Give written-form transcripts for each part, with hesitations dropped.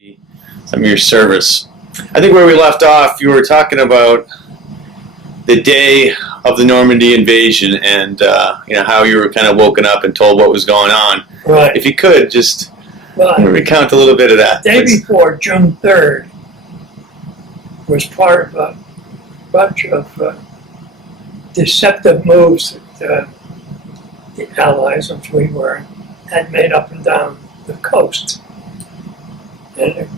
some of your service. I think where we left off, you were talking about the day of the Normandy invasion and how you were kind of woken up and told what was going on. Right. If you could, just recount a little bit of that. The day before, June 3rd, was part of a bunch of deceptive moves that the Allies, which we were, had made up and down the coast. And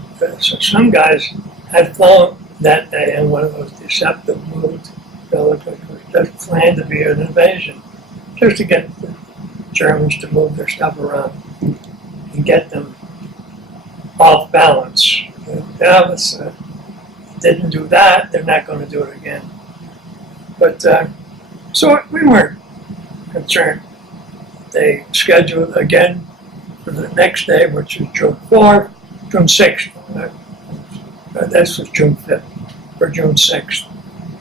so some guys had flown that day in one of those deceptive moves, just planned to be an invasion, just to get the Germans to move their stuff around and get them off balance. Didn't do that, they're not going to do it again. But so we weren't concerned. They scheduled again for the next day, which is June 4th, June 6th. This was June 5th or June 6th.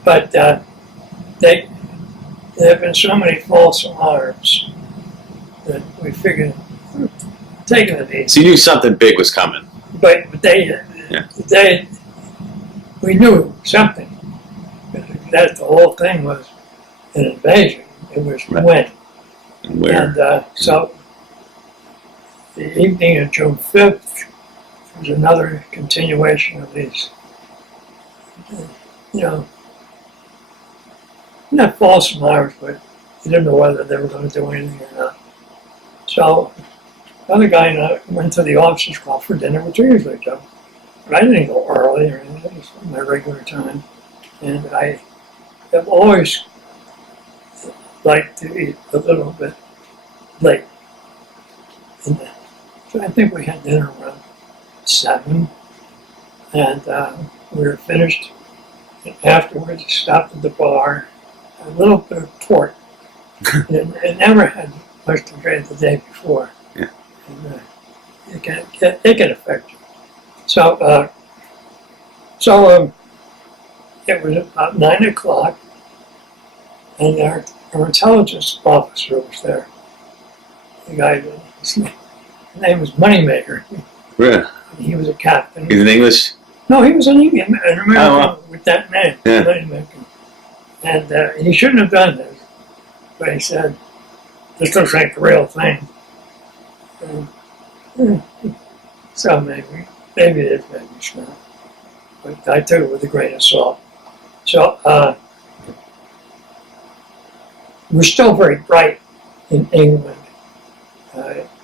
But there have been so many false alarms that we figured taking it easy. So you knew something big was coming. But we knew something. That the whole thing was an invasion. It was when. And where. And so the evening of June 5th was another continuation of these, not false alarms, but you didn't know whether they were going to do anything or not. So the other guy and I went to the officers' club for dinner, which we usually do. But I didn't go early or anything. It was my regular time. And I have always liked to eat a little bit late. And so I think we had dinner around 7. And we were finished. And afterwards, stopped at the bar, a little bit of port. And I never had much to drink the day before. Yeah. And it can affect you. So it was about 9 o'clock, and our intelligence officer was there. The guy, his name was Moneymaker. Yeah. He was a captain. He's in English? No, he was an American with that name, Yeah. Moneymaker. And he shouldn't have done this, but he said, "This looks like the real thing." So maybe it is, maybe it's not. But I took it with a grain of salt. So we're still very bright in England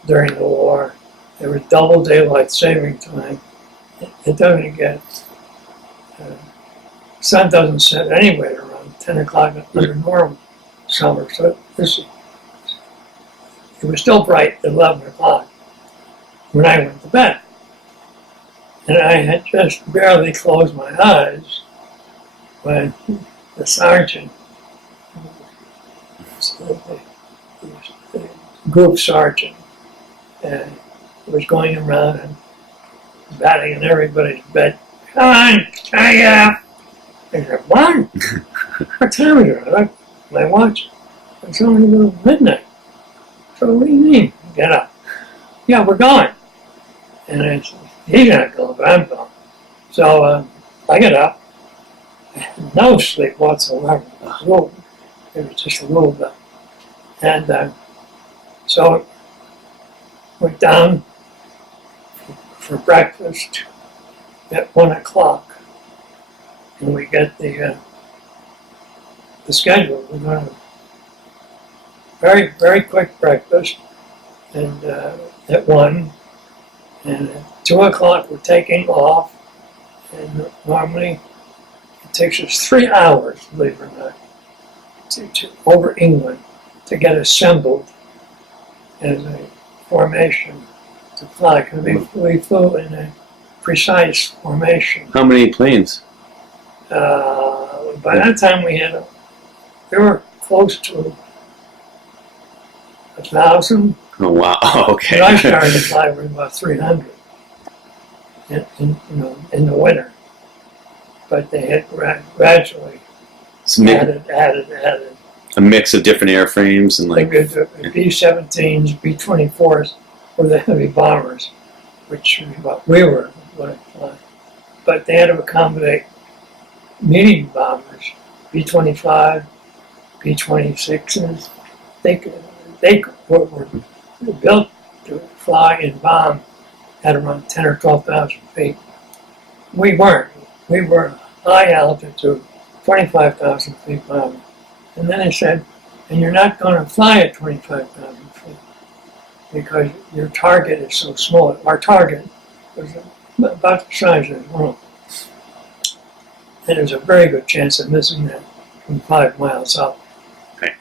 during the war. There was double daylight saving time. It doesn't get, sun doesn't set anyway around 10 o'clock under normal summer. So it was still bright at 11 o'clock when I went to bed. And I had just barely closed my eyes when the sergeant, the group sergeant, was going around and batting in everybody's bed. "Come on, tie up!" I said, "What? What time is it?" I looked at my watch. It's only midnight. So what do you mean? Get up. "Yeah, we're going." And I said, "He's not going, but I'm going." So I got up. I had no sleep whatsoever. It was just a little bit. And so went down for breakfast at 1 o'clock. And we get the schedule. We're going to very, very quick breakfast. And at 1. And at 2 o'clock, we're taking off. And normally, it takes us 3 hours, believe it or not, to over England to get assembled as a formation to fly. Because we flew in a precise formation. How many planes? By that time, we were close to 1,000. Oh, wow. Okay. When I started to fly, we were about 300 in the winter. But they had gradually added. A mix of different airframes and like B-17s, B-24s were the heavy bombers, which we were wouldn't fly. But they had to accommodate medium bombers, B-25, B-26s. They were built to fly and bomb at around 10 or 12,000 feet. We weren't. We were high altitude, 25,000 feet bomber. And then they said, and you're not going to fly at 25,000 feet because your target is so small. Our target was about the size of the room. And there's a very good chance of missing that from 5 miles up. Okay.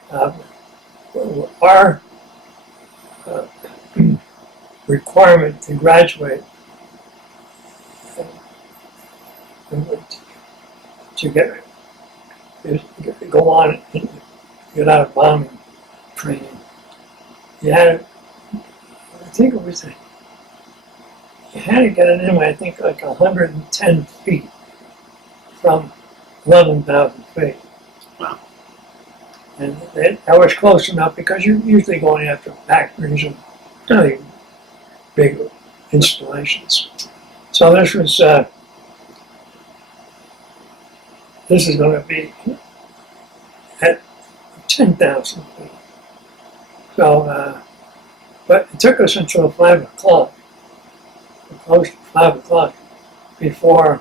Our requirement to graduate to go on and get out of bombing training. You had to, I think it was, you had to get it in, I think, like 110 feet from 11,000 feet. Wow. And that was close enough because you're usually going after factories and really big installations. So this is going to be at 10,000 feet. So, but it took us until 5 o'clock, close to 5 o'clock, before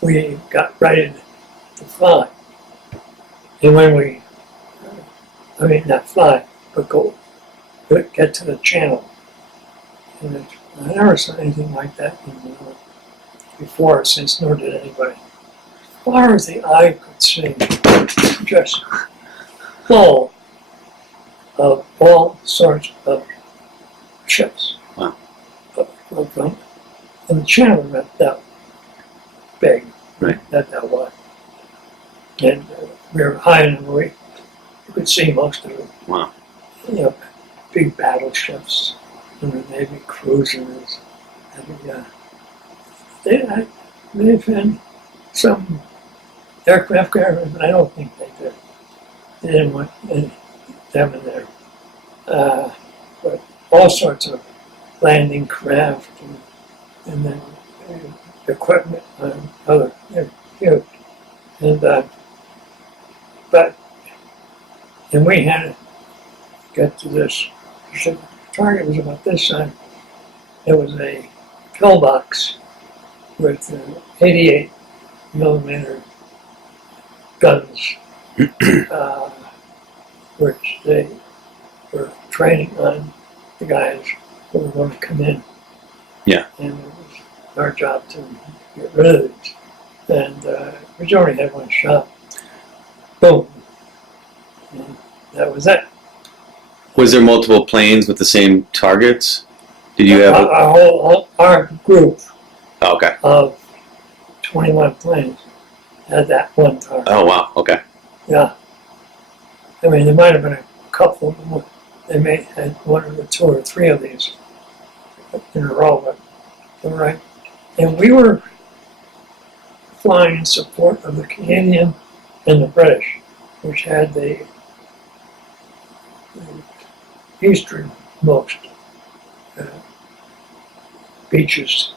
we got ready to fly. And when we, not fly, but get to the channel. And I never saw anything like that before, since nor did anybody. As far as the eye could see, just full of all sorts of ships. Wow. And the channel was not that big, right? Not that wide. And we were high enough where you could see most of it. Wow. Big battleships, and the Navy cruisers. And, they've had some aircraft carriers, but I don't think they did. They didn't want them in there. But all sorts of landing craft and then equipment and other, huge. And we had to get to this. The target was about this size. It was a pillbox with 88 millimeter guns, which they were training on the guys who were going to come in. Yeah. And it was our job to get rid of these. And we only had one shot. Boom. And that was it. Was there multiple planes with the same targets? Did you have our group Oh, okay. of 21 planes had that one target. Oh, wow. Okay. Yeah. There might have been a couple of them. They may have had 1 or 2 or 3 of these in a row, but they were right. And we were flying in support of the Canadian and the British, which had the easternmost beaches,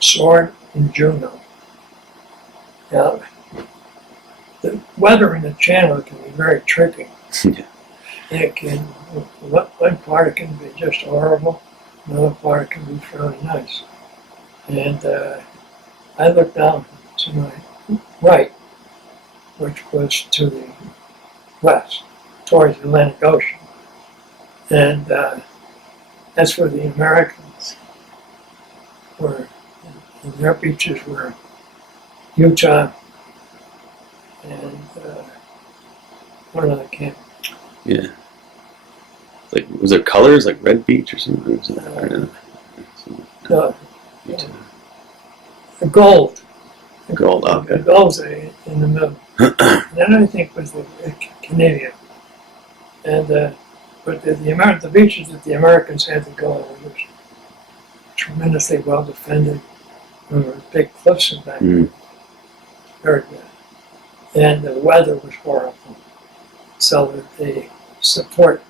Sword and Juno. Now, the weather in the channel can be very tricky. Yeah. It can, one part it can be just horrible, another part it can be fairly nice. And I looked down to my right, which was to the west, towards the Atlantic Ocean. And that's where the Americans were, and their beaches were Utah and one other camp. Yeah. Like, was there colors, like Red Beach or something? I don't know. The gold. Gold, okay. The gold's in the middle. And then I think was the Canadian. And but the beaches that the Americans had to go on were tremendously well defended. There were big cliffs in back. Very good. And the weather was horrible. So that the support,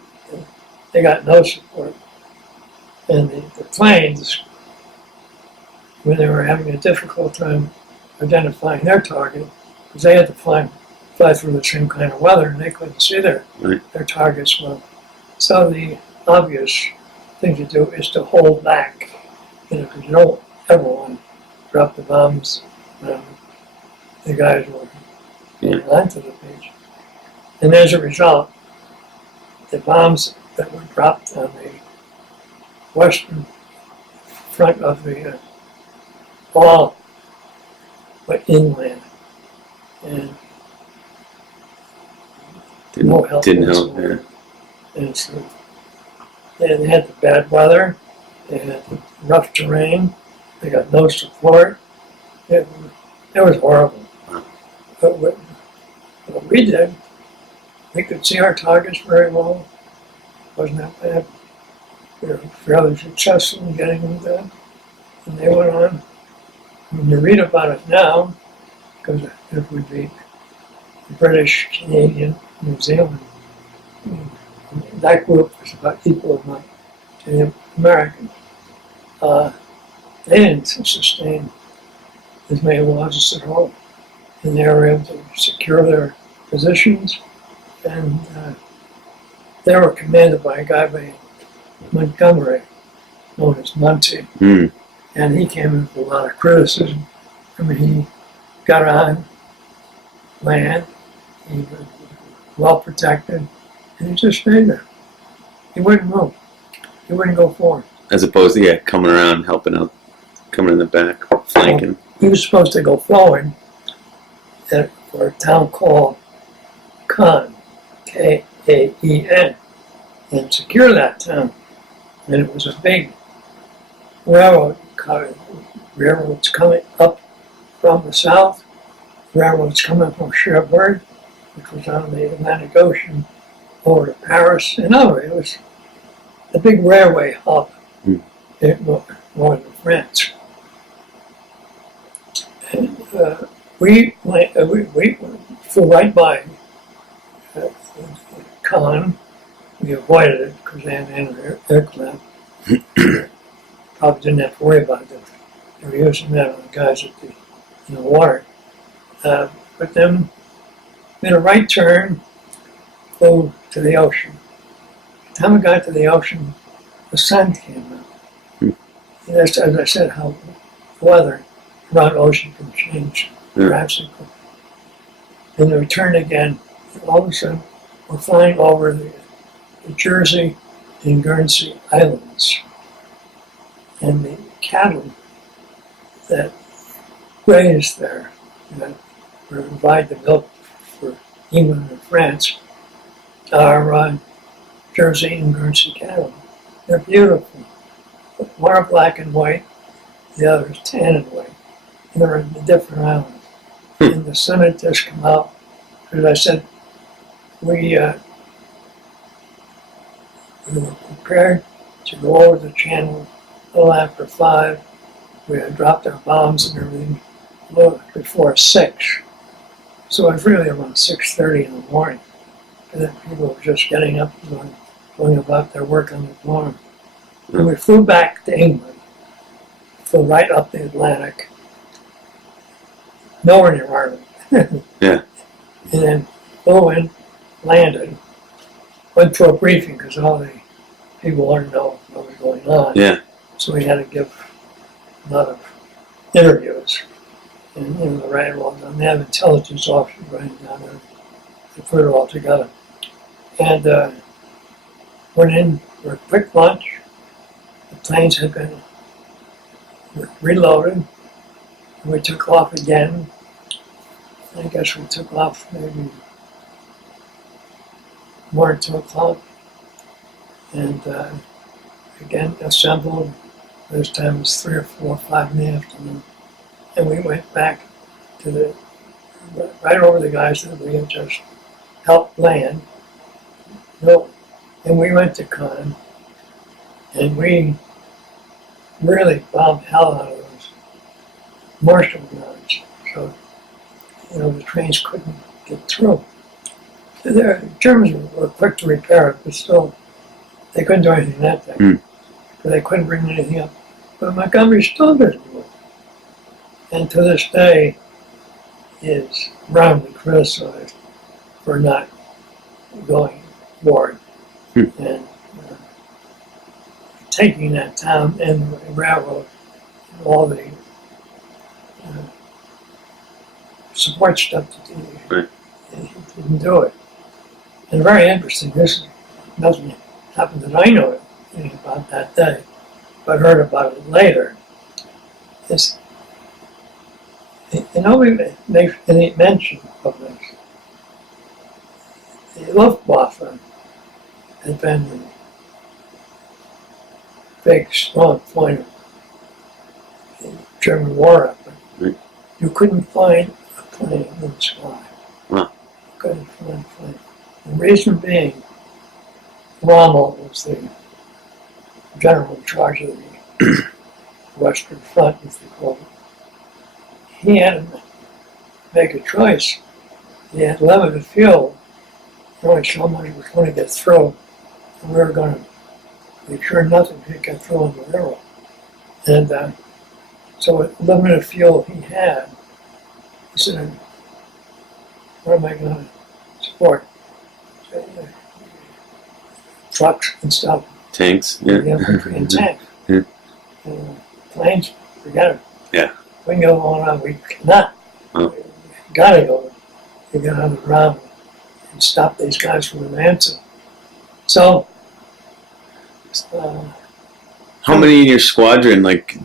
they got no support. And the planes, when they were having a difficult time identifying their target, because they had to fly through the same kind of weather, and they couldn't see their targets well. So the obvious thing to do is to hold back, because you don't ever want to drop the bombs when the guys were onto the beach. And as a result, the bombs that were dropped on the western front of the all went inland, and no help. Didn't help. Yeah. And so they had the bad weather, they had the rough terrain, they got no support. It was horrible. But what we did, we could see our targets very well. Wasn't that bad. We were fairly successful in getting them done. And they went on. When you read about it now, because it would be British, Canadian, New Zealand, that group was about equal amount to the Americans. They didn't sustain as many losses at all. And they were able to secure their positions, and they were commanded by a guy by Montgomery, known as Monty. And he came in with a lot of criticism. I mean, he got on land, he was well protected, and he just stayed there. He wouldn't move. He wouldn't go forward. As opposed to coming around, helping out, coming in the back, flanking. He was supposed to go forward for a town called Caen, K-A-E-N, and secure that town. And it was a big railroads coming up from the south, railroads coming from Cherbourg, which was on the Atlantic Ocean, over to Paris. In other words, it was a big railway hub in northern France. And we flew right by Caen. We avoided it because they had an aircraft. Probably didn't have to worry about it. They were using that on the guys in the water. But then made a right turn, flew to the ocean. By the time we got to the ocean, the sun came out. And that's, as I said, how the weather around the ocean can change drastically. And then we turned again, and all of a sudden, we're flying over the Jersey and Guernsey Islands. And the cattle that grazed there, that provide the milk for England and France, are Jersey and Guernsey cattle. They're beautiful. One are black and white, the other is tan and white. And they're in the different islands. And the sun had just come out. As I said, we were prepared to go over the channel a little after 5. We had dropped our bombs and everything a little before 6. So it was really around 6:30 in the morning. And then people were just getting up and going about their work on the farm. And we flew back to England, flew right up the Atlantic, nowhere near Ireland. Yeah. And then flew in, landed, went for a briefing because all the people wanted to know what was going on. Yeah. So we had to give a lot of interviews. And the railroad, and they have intelligence officers writing down there. They put it all together. And went in for a quick lunch. The planes had been reloaded. And we took off again. I guess we took off maybe 1 or 2 o'clock. And again assembled. This time it was 3 or 4 or 5 in the afternoon. And we went back to right over the guys that we had just helped land. And we went to Caen, and we really bombed hell out of those marshal grounds. So, the trains couldn't get through. The Germans were quick to repair it, but still, they couldn't do anything that day. They couldn't bring anything up. But Montgomery still didn't move. and to this day is roundly criticized for not going forward and taking that town and the railroad and all the support stuff to do. Right. He didn't do it. And very interesting, this is nothing happened that I know anything about that day, but heard about it later. Is, nobody makes any mention of this. The Luftwaffe had been the big, strong point of the German war effort. Right. You couldn't find a plane in the sky. Wow. You couldn't find a plane. The reason being, Rommel was the general in charge of the Western Front, as they called it. He had to make a choice. He had limited fuel. Only so much was going to get through, and we were going to make sure nothing could get through on the railroad. And so with limited fuel he had, he said, what am I going to support? Trucks and stuff. Tanks, yeah. The infantry and tanks. Yeah. Planes, forget it. Yeah. We can go on, we cannot. Oh. We gotta go. We get on the ground and stop these guys from advancing. So, How many in your squadron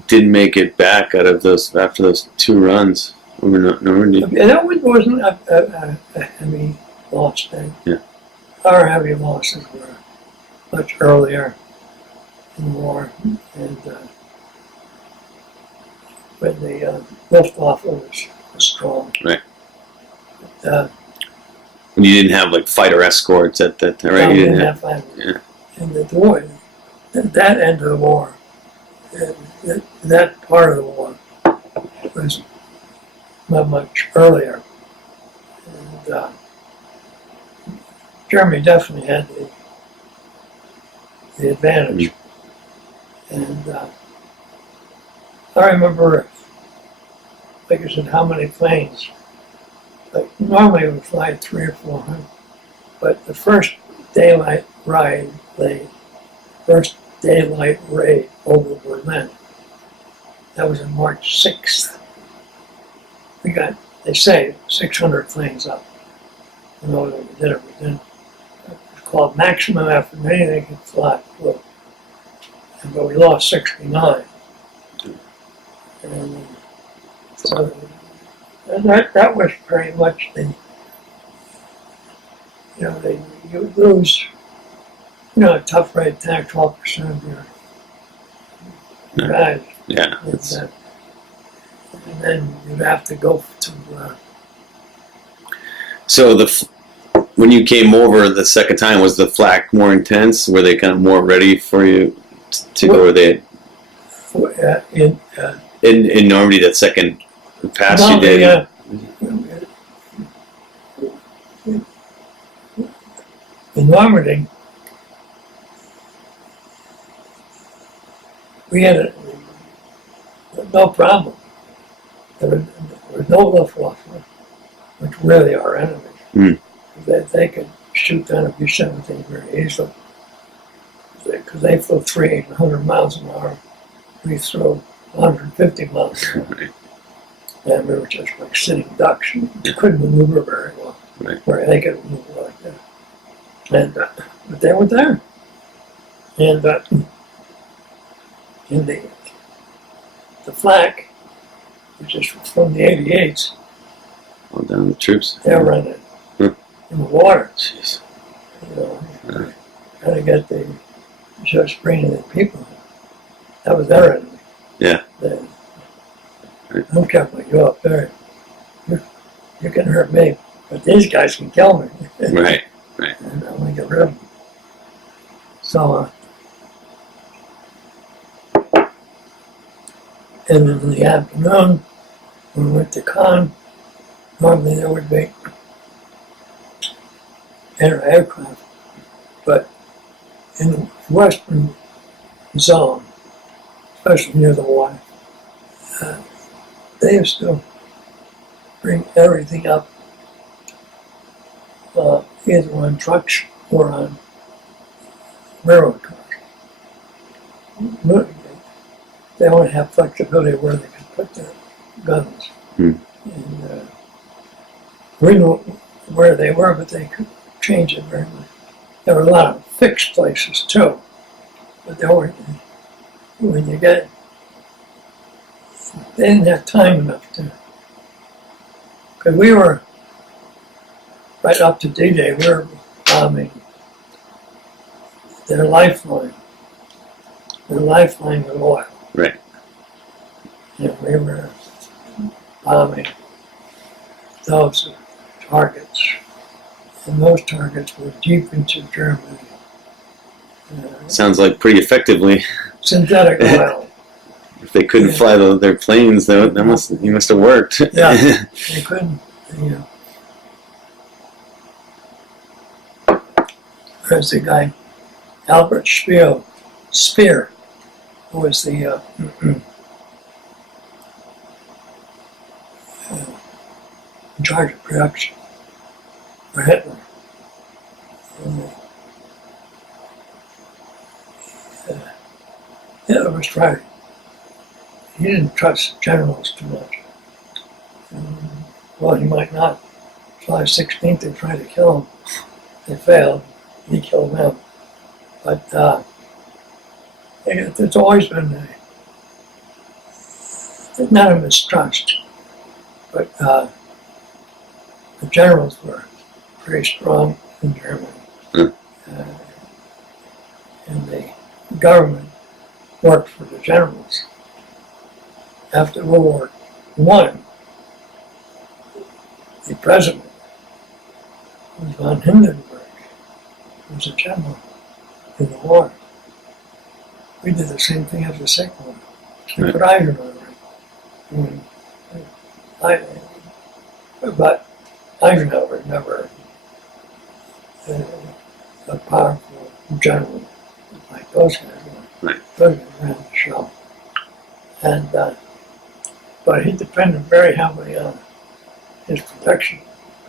didn't make it back out of those after those 2 runs over Normandy? that wasn't a heavy loss thing. Yeah. Our heavy losses were much earlier in the war, and when the Luftwaffe was strong. Right. But, When you didn't have fighter escorts at that time, right? no, You we didn't didn't have, have yeah. And the war, that end of the war, that part of the war was not much earlier. And Germany definitely had the advantage. And I remember, like I said, how many planes. Normally we would fly 300 or 400, but the first daylight raid over Berlin, that was on March 6th. We got, they say, 600 planes up. You know, we did it. We did. It's called maximum effort. Anything could fly. But we lost 69. And so that was pretty much you lose, a tough raid tank, 12% of your guys. Yeah. And then you'd have to go to. So when you came over the second time, was the flak more intense? Were they kind of more ready for you to go? Were they in Normandy that second pass you did? In Normandy, we had no problem. There was no Luftwaffe, which really are enemies. Mm. They could shoot down a B-17 very easily. Because they flew 300 miles an hour. We flew 150 miles an hour. Right. And we were just like sitting ducks. You couldn't maneuver very well. Right. Where they could maneuver like that. And but they were there. And in the flak, which is from the 88s, All down the troops. they're running in the water. Jeez. Trying to get the just bringing the people. That was their enemy. Yeah. I don't care about you up there. You can hurt me, but these guys can kill me. Right. And I'm going to get rid of them. So, and in the afternoon, when we went to Cannes, normally there would be aircraft, but in the western zone, especially near the water, they used to bring everything up either on trucks or on railroad cars. But they only have flexibility where they can put their guns. And we knew where they were, but they could change it very much. There were a lot of fixed places too, but they weren't. When you get, they didn't have time enough to. Because we were right up to D-Day, we were bombing their lifeline. Their lifeline was oil. Right. And we were bombing those targets. And those targets were deep into Germany. Sounds like pretty effectively. Synthetic oil. If they couldn't fly their planes, though, you must have worked. Yeah, they couldn't. There's the guy, Albert Speer, who was the in charge of production for Hitler. And, Hitler was trying. He didn't trust generals too much. Well, he might not. July 16th, they tried to kill him. They failed. He killed them. But there's always been not a mistrust, but the generals were very strong in Germany. And the government worked for the generals. After World War I, the president was von Hindenburg, who was a general in the war. We did the same thing after the Second War. We put Eisenhower in. But Eisenhower never a powerful general like those guys were. Right. Those guys ran the show. And but he depended very heavily on his production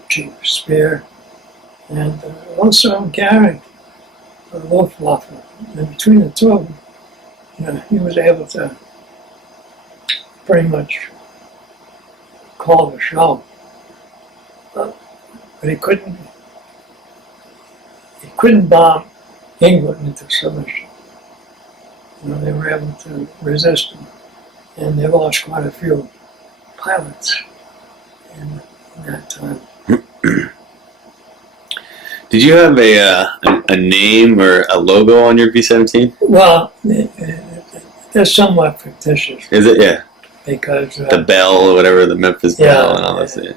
chief, Speer, and also Gary, the Luftwaffe. And between the two of them, he was able to pretty much call the show. But he couldn't bomb England into submission. They were able to resist him. And they lost quite a few pilots in that time. Did you have a name or a logo on your B-17? Well, they're somewhat fictitious. Is it? Yeah. Because the bell or whatever, the Memphis Bell and all that.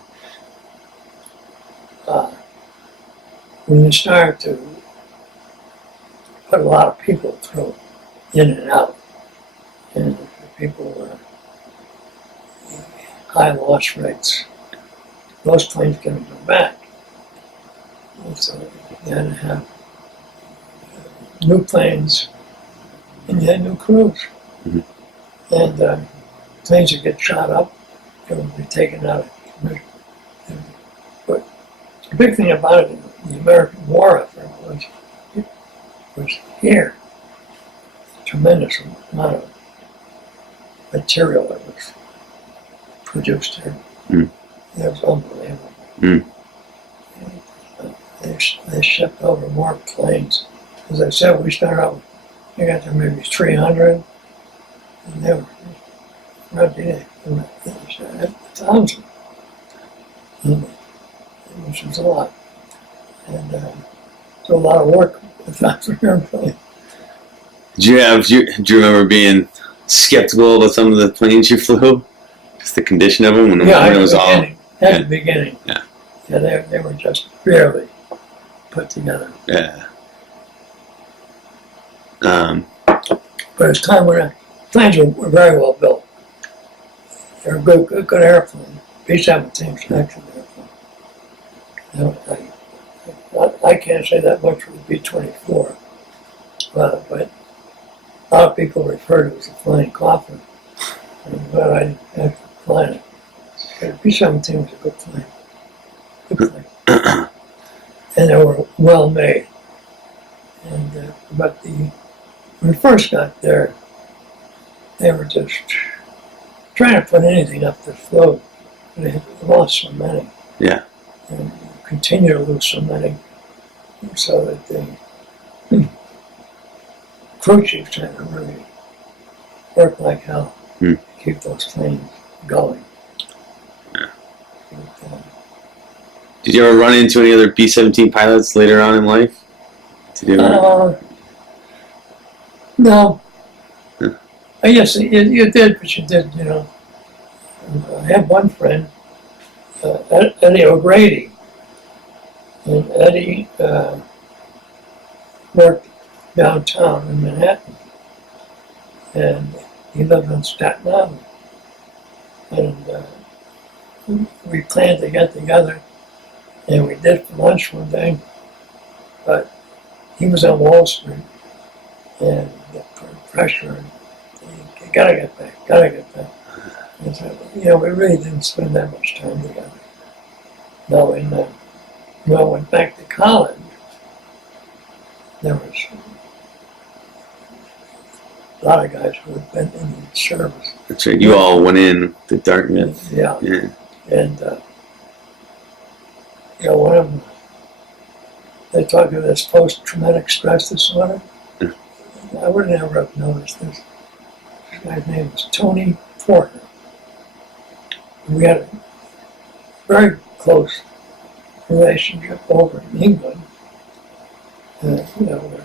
When you start to put a lot of people through, in and out, and people were high loss rates, those planes couldn't come back. And so you had to have new planes, and you had new crews. Mm-hmm. And planes would get shot up, they would be taken out of commission. But the big thing about it, the American war effort was here. A tremendous amount of material that was produced here. Mm. It was unbelievable. Mm. They shipped over more planes. As I said, we started out, we got there maybe 300, and they were ready to 1,000, which was a lot. And so a lot of work with that for airplane. Do you remember being skeptical about some of the planes you flew? Just the condition of them when it was all... At the beginning. Yeah. Yeah, they were just barely put together. Yeah. But as time went on, planes were very well built. They were good airplane. B-17 was an excellent airplane. I can't say that much for the B-24, but a lot of people refer to it as a flying coffin. But flying. But B-17 was a good plane. Good plane. And they were well made. And when we first got there, they were just trying to put anything up to float. They had lost so many. Yeah. And continue to lose so many. So that the crew chiefs had to really work like hell to keep those planes going. Yeah. But, did you ever run into any other B-17 pilots later on in life? Did you ever? No. Yeah. I guess you did, but you did, you know. I had one friend, Eddie O'Grady. And Eddie worked downtown in Manhattan. And he lived on Staten Island. And we planned to get together. And we did for lunch one day. But he was on Wall Street. And the pressure, and you gotta get back. And so, you know, we really didn't spend that much time together. No, and when I went back to college, there was a lot of guys who had been in the service. That's right. You all went in to Dartmouth. Yeah. Yeah. And, you know, one of them, they talk of this post-traumatic stress disorder. Yeah. I would never have noticed this. This guy's name was Tony Porter. We had a very close relationship over in England. You know,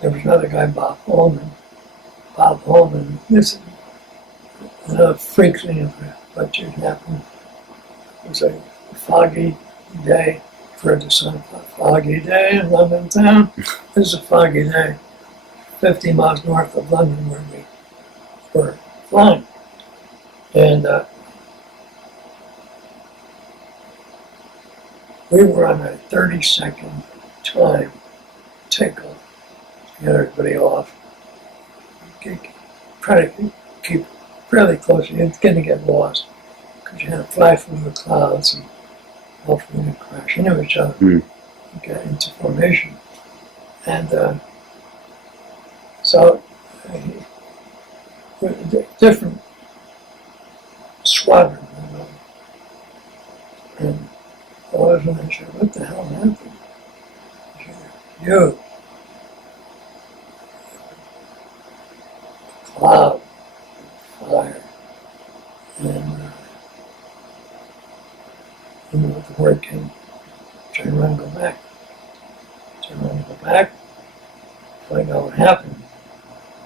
there was another guy, Bob Holman. This is another freak thing of what just happened. It was a foggy day. For the sun, a foggy day in London town. This is a foggy day. 50 miles north of London where we were flying. And we were on a 30-second time takeoff to get everybody off. Try to keep fairly close. You're going to get lost because you had to fly through the clouds and hopefully didn't crash into each other and get into formation. And so different squadron. You know, and I wasn't sure what the hell happened. You. Cloud, fire, and the word came, turn around and go back. Turn around and go back, find out what happened.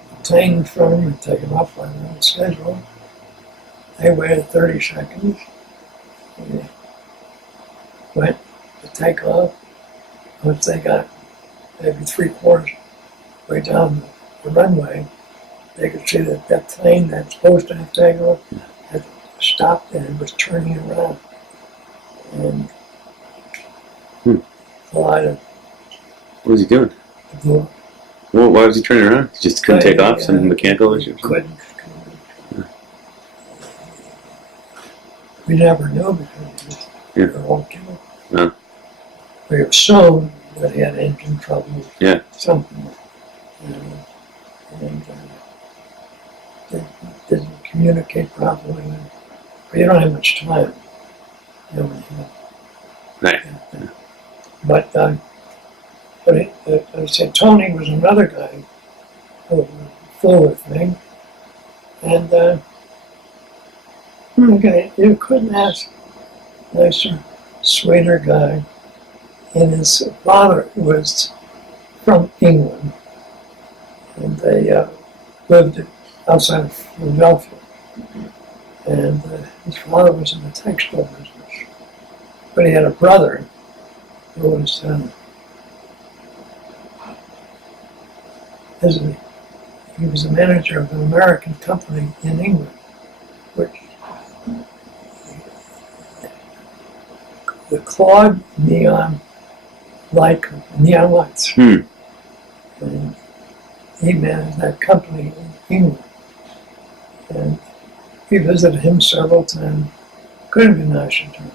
The plane in front of me had taken off on their own schedule. They waited 30 seconds. They went to take off. Once they got maybe 3/4 way down the runway, they could see that that plane that's supposed to have taken off had stopped and it was turning around. And collided. What was he doing? Well, why was he turning around? He just couldn't take off? Some mechanical issue? Couldn't. We never knew because they were all killed. No. We assumed that he had engine trouble. Yeah. Something. And they didn't communicate properly. But you don't have much time. You know, Right. But I said Tony was another guy who flew with me. And okay, you couldn't ask a nicer, sweeter guy. And his father was from England. And they lived outside of Philadelphia. And his father was in the textile business. But he had a brother who was he was the manager of an American company in England, which the Claude neon lights. And he managed that company in England. And We visited him several times. Couldn't be nicer to us.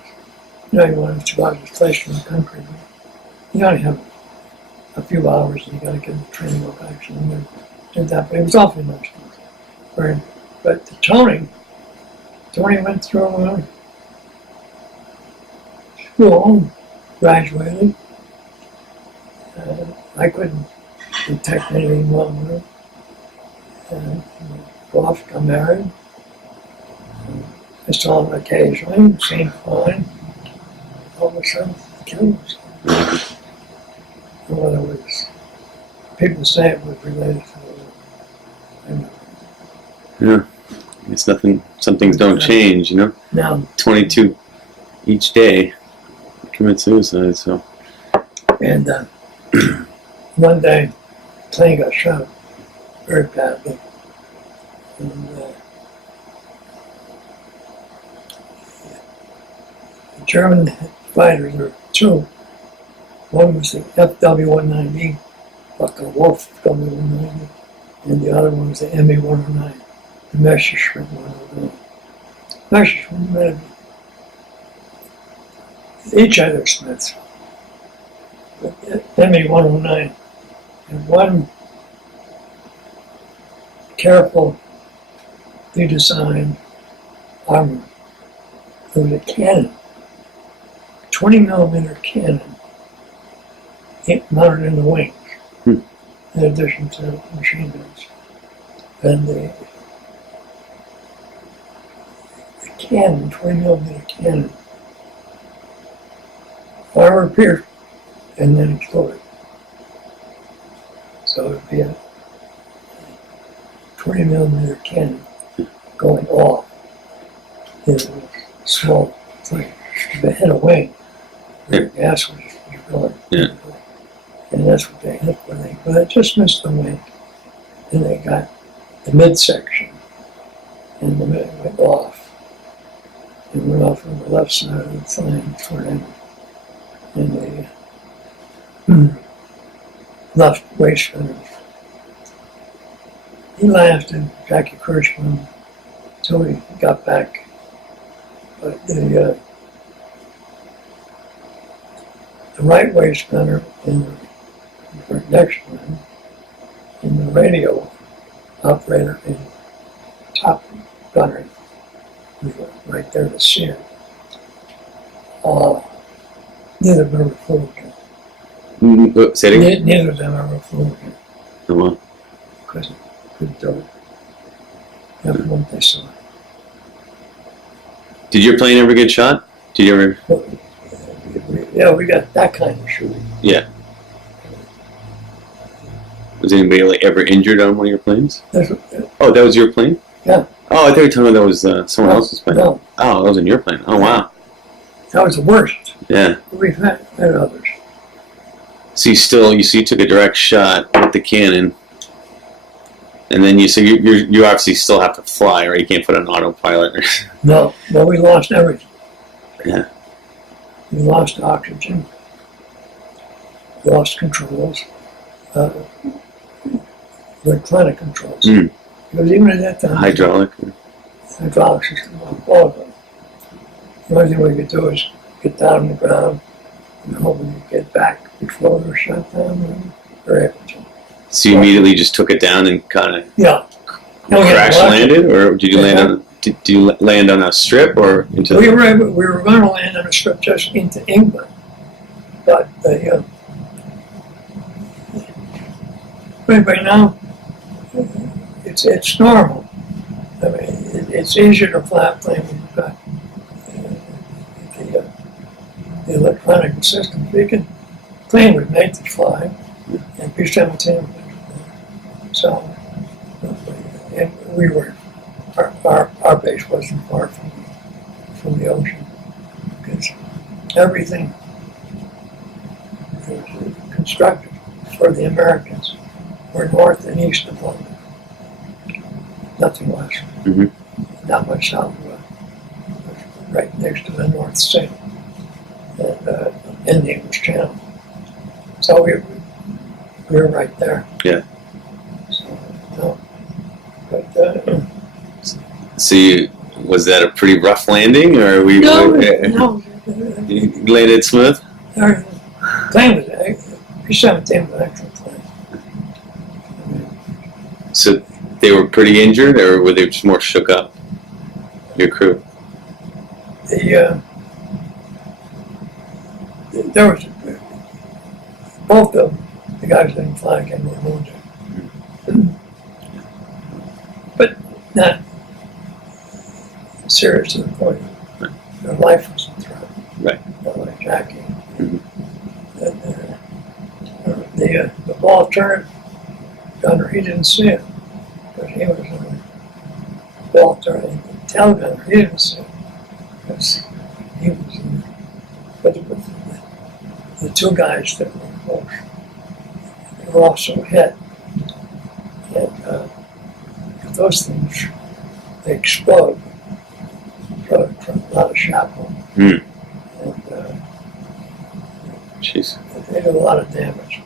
You know, you wanted to go out to this place from the country. You only have a few hours and you got to get the train to go back. So we did that, but it was awfully nice to us. Right. But Tony went through school, graduated. I couldn't detect anything wrong with it. Go off, got married. I saw him occasionally, seemed fine. All of a sudden, killed himself. Whether it was, people say it was related to it. Yeah. It's nothing, some things don't change, you know? Now, 22 each day commit suicide, so. and one day, plane got shot very badly. And the German fighters, there were two. One was the FW-190, like a Wolf W-190, and the other one was the ME-109, the Messerschmitt 109. Messerschmitt, each other Smiths. ME-109 and one careful redesigned armor. It was a cannon, 20 millimeter cannon, mounted in the wings, in addition to machine guns. And the cannon, 20 millimeter cannon, armor pierced and then exploded. So it would be a 20 millimeter cannon going off in a small thing. If it hit a wing, the gas was going. Yeah. And that's what they hit when they, but it just missed the wing. And they got the midsection, and the mid went off. It went off on the left side of the plane for him. And the left waistband. He laughed at Jackie Kirschman until he got back. But the right waistband in the next one, and the radio operator and top gunner was right there to see it. Neither of them ever flew again. Say it again? Neither of them ever flew again. Oh, well. Couldn't do it. After what they saw. Did your plane ever get shot? Did you ever? Yeah, we got that kind of shooting. Yeah. Was anybody like ever injured on one of your planes? Oh, that was your plane? Yeah. Oh, I thought you were talking about that was someone else's plane. No. Oh, that was in your plane. Oh, wow. That was the worst. Yeah. We've had others. So you took a direct shot with the cannon, and then you obviously still have to fly, right? You can't put an autopilot. No, we lost everything. Yeah. We lost oxygen, lost controls, electronic controls. Because even at that time, hydraulic system, all of them. The only thing we could do is get down on the ground and hope we could get back before we were shut down. And we were able to. So you immediately just took it down and kind of crash landed, or did you land on? Did you land on a strip or into? We were going to land on a strip just into England, but right now it's normal. I mean, it's easier to fly a plane when you've got the electronic system. Plane was made to fly and be simultaneous. So, and we were. Our base wasn't far from the ocean because everything was constructed for the Americans. We're north and east of London. Nothing west. Mm-hmm. Not much south. Right next to the North Sea and the English Channel. So we were right there. Yeah. So, no. But so Was that a pretty rough landing, or No, you landed smooth? our plane was, B-17 was actual plane. So they were pretty injured, or were they just more shook up? Your crew? There was, both of them, the guys that didn't fly again were wounded. But not serious to the point their life was in threat. Right. Not like Jackie. Mhm. And, the ball turned, Gunner, he didn't see it, but he was in the ball turning. Tell Gunner, he didn't see it, because he was in, but the two guys that were close, they were also hit. And if those things, they explode from a lot of shrapnel. Mm. And Jeez. they did a lot of damage.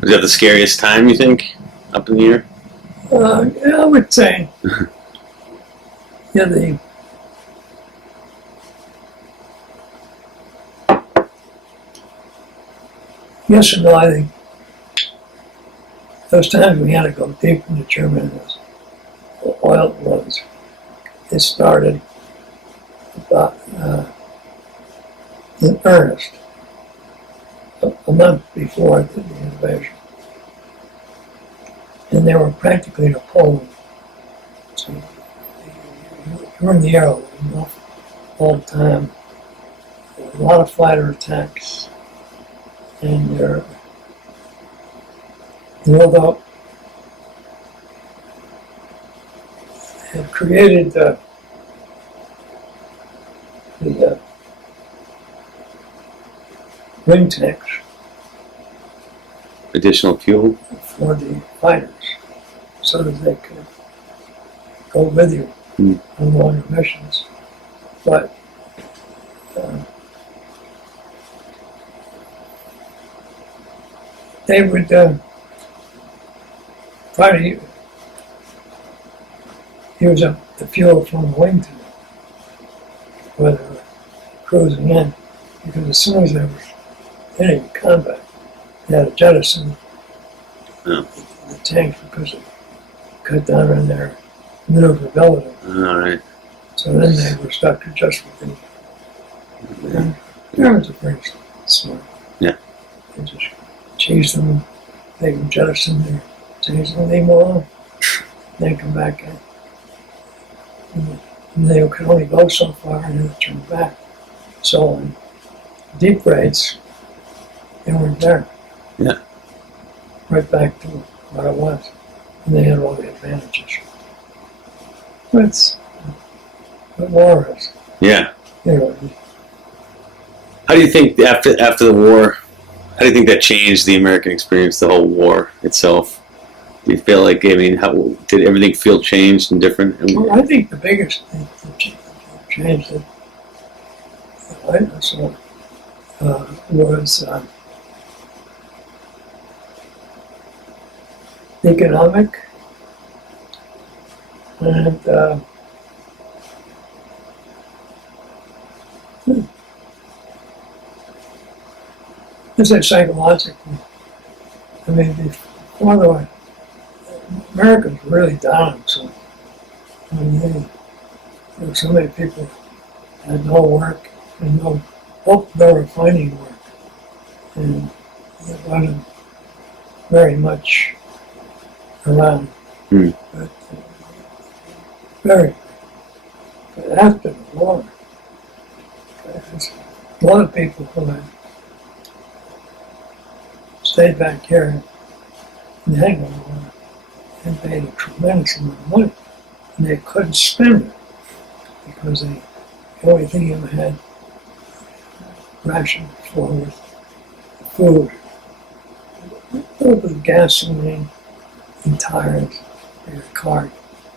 Was that the scariest time, you think, up in the air? Yeah, I would say, yeah, yes and no, I think those times we had to go deep into Germany, those oil ones, it started about in earnest a month before the invasion. And they were practically in Poland. So you were in the air all the time. A lot of fighter attacks. And although had created the wind tanks Additional fuel? for the fighters, so that they could go with you on longer missions. But they would try to use up the fuel from the wind tank when they were cruising in, because as soon as they were in combat, they had to jettison the tanks because it cut down on their maneuverability. All right. So then they were stuck to just with the Germans are very smart. Yeah. They just chase them, they can jettison their tanks and leave them alone. Then come back in. And they could only go so far and then turn back. So in deep raids, they weren't there. Yeah. Right back to what it was. And they had all the advantages. That's what war is. Yeah. You know, How do you think after the war, how do you think that changed the American experience, the whole war itself? Do you feel like, I mean, how did everything feel changed and different? well, I think the biggest thing that changed that I saw was economic and I say psychologically. I mean, before the Americans were really down, so I mean, there were so many people had no work and no hope they were finding work, and there wasn't very much around. But but after the war, there's a lot of people who had stayed back here and they had no war and paid a tremendous amount of money, and they couldn't spend it because the only thing you had rationed for was food, a little bit of gasoline and tires for your car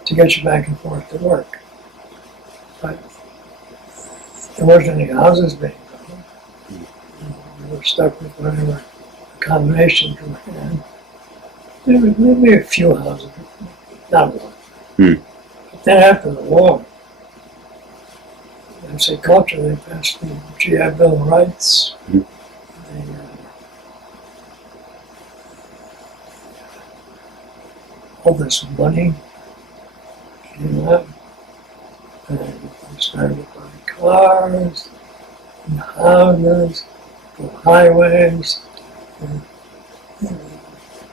to get you back and forth to work. But there wasn't any houses being built. You were stuck with whatever accommodations you had. There was maybe a few houses, not a lot. But then after the war, I say culture, they passed the GI Bill of Rights. Mhm. They, all this money came up, and they started buying cars, and houses, and highways, and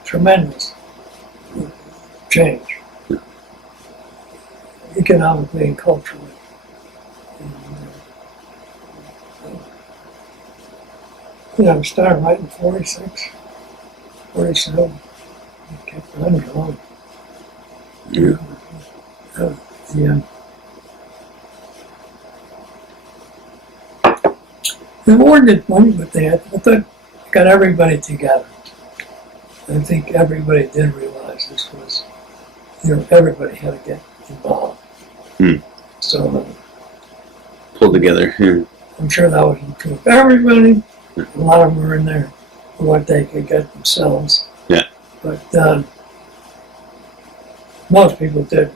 tremendous change, economically and culturally. And, started right in 46, 47. It kept on going. Yeah. Yeah. The war did money, but they got everybody together. I think everybody did realize this was, everybody had to get involved. So Pulled together. Yeah. I'm sure that was true of everybody. A lot of them were in there for what they could get themselves. Yeah. But most people did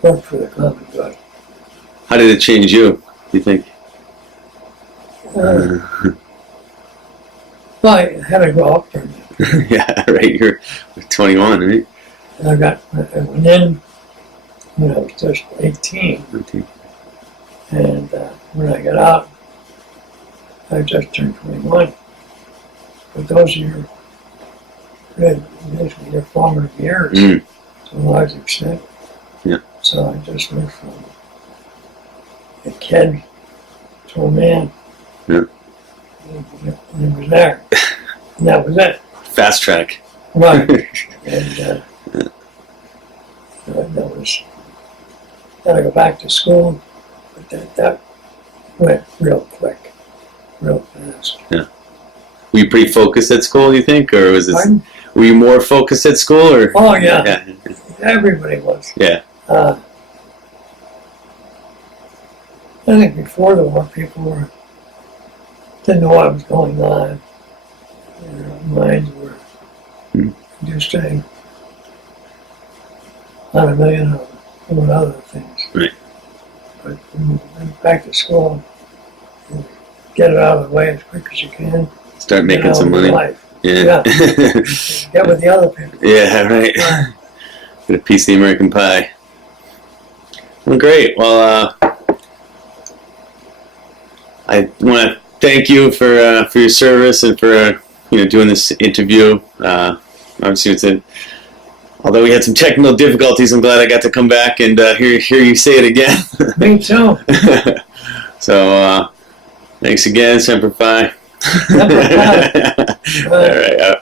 work for the common good. How did it change you, do you think? Well, I had to grow up during that. Yeah, right. You're 21, right? And I went in when I was just 18. Okay. And when I got out, I just turned 21. But those are basically your formative years to a large extent. Yeah. So I just went from a kid to a man. Yeah. And it was there. And that was it. Fast track. Right. And that was, then I go back to school, but that went real quick, real fast. Yeah. Were you pretty focused at school, you think? Or was it, Pardon? were you more focused at school? Or? Oh, yeah. Everybody was. Yeah. I think before the war, people didn't know what was going on. Their minds were just on a million of other things. Right. But when you went back to school, you get it out of the way as quick as you can. Start making some money. Life. Yeah. Get with the other people. Yeah, right. Get a piece of the American pie. Well, great. Well, I want to thank you for your service and for doing this interview. Obviously, although we had some technical difficulties, I'm glad I got to come back and hear you say it again. Me too. So, thanks again, Semper Fi. Semper Fi. All right.